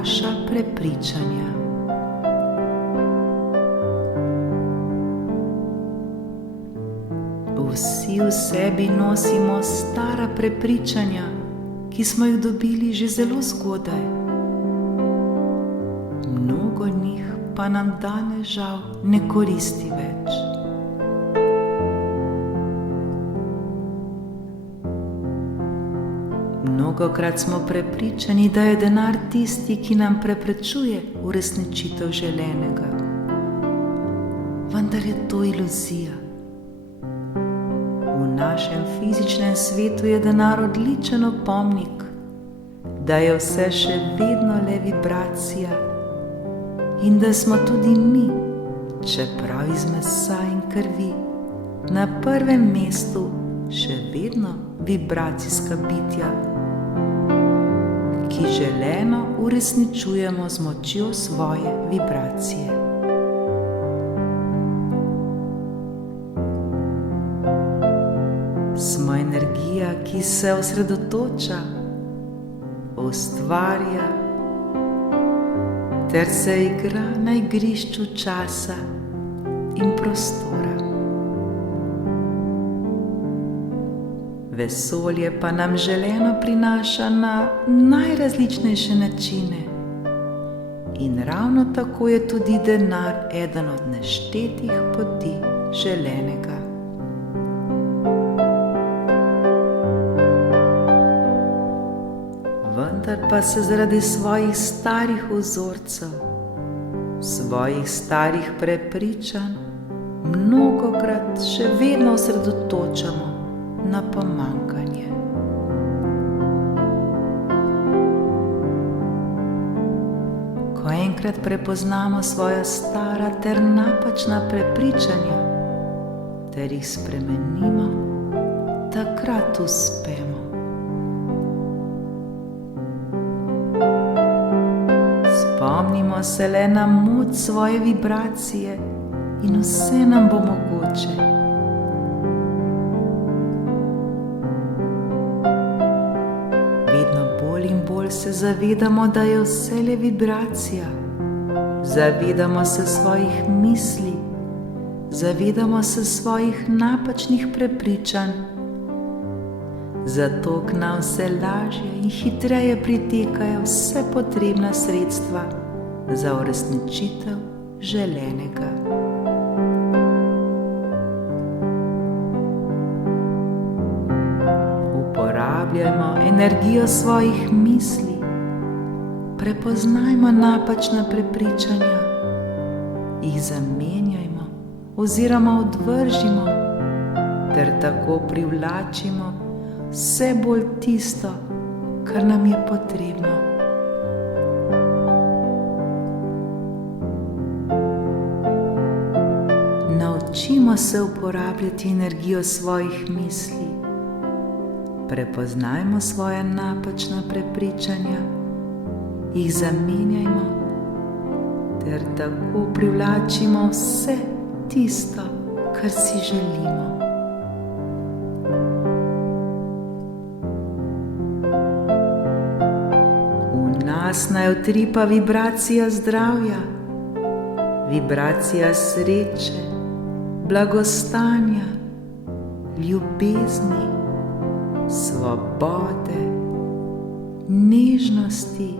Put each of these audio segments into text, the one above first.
naša prepričanja. Vsi v sebi nosimo stara prepričanja, ki smo jih dobili že zelo zgodaj. Mnogo njih pa nam danes žal ne koristi več. Mnogokrat smo prepričani, da je denar tisti, ki nam preprečuje uresničitev želenega. Vendar je to iluzija. V našem fizičnem svetu je denar odličen opomnik, da je vse še vedno le vibracija in da smo tudi mi, čeprav iz mesa in krvi, na prvem mestu še vedno vibracijska bitja, ki želeno uresničujemo z močjo svoje vibracije. Smo energija, ki se osredotoča, ustvarja ter se igra na igrišču časa in prostora. Vesolje pa nam želeno prinaša na najrazličnejše načine in ravno tako je tudi denar eden od neštetih poti želenega. Vendar pa se zaradi svojih starih vzorcev, svojih starih prepričanj, mnogokrat še vedno osredotočamo na pomanjkanje. Ko enkrat prepoznamo svoja stara ter napačna prepričanja ter jih spremenimo, takrat uspemo. Spomnimo se le na moč svoje vibracije in vse nam bo mogoče. Vedno bolj in bolj se zavedamo, da je vse le vibracija. Zavedamo se svojih misli, zavedamo se svojih napačnih prepričanj. Zato k nam vse lažje in hitreje pritekajo vse potrebna sredstva za uresničitev želenega. Uporabljajmo energijo svojih misli, prepoznajmo napačna prepričanja, jih zamenjajmo oziroma odvržimo ter tako privlačimo vse bolj tisto, kar nam je potrebno. Naučimo se uporabljati energijo svojih misli, prepoznajmo svoja napačna prepričanja, jih zamenjajmo ter tako privlačimo vse tisto, kar si želimo. Nas naj utripa vibracija zdravja, vibracija sreče, blagostanja, ljubezni, svobode, nežnosti,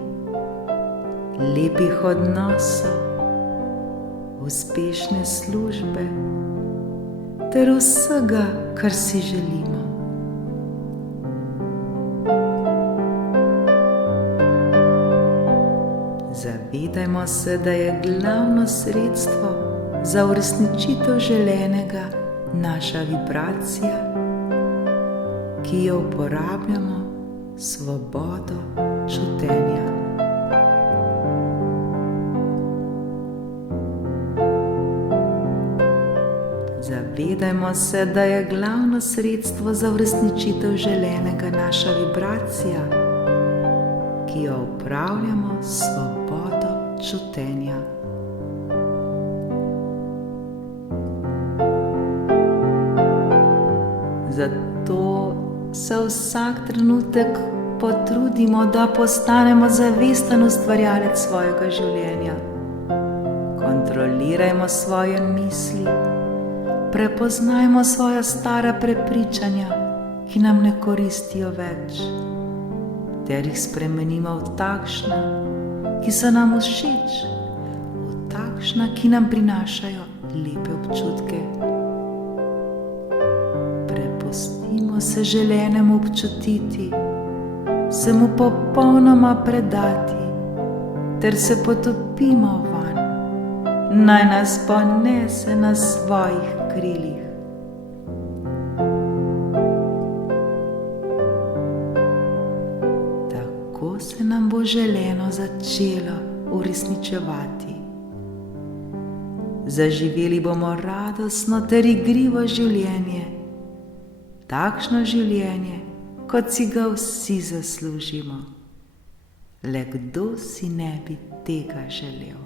lepih odnosov, uspešne službe ter vsega, kar si želimo. Zavedajmo se, da je glavno sredstvo za uresničitev želenega naša vibracija, ki jo uporabljamo svobodo čutenja. Zavedajmo se, da je glavno sredstvo za uresničitev želenega naša vibracija, ki jo upravljamo s svobodo čutenja. Zato se vsak trenutek potrudimo, da postanemo zavesten ustvarjalec svojega življenja. Kontrolirajmo svoje misli, prepoznajmo svoja stara prepričanja, ki nam ne koristijo več, ter jih spremenimo v takšna, ki so nam všeč, v takšna, ki nam prinašajo lepe občutke. Prepustimo se želenemu občutiti, se mu popolnoma predati, ter se potopimo vanj. Naj nas ponese na svojih krilih. Tako se nam bo želeno začelo uresničevati. Zaživeli bomo radostno ter igrivo življenje, takšno življenje, kot si ga vsi zaslužimo. Le kdo si ne bi tega želel?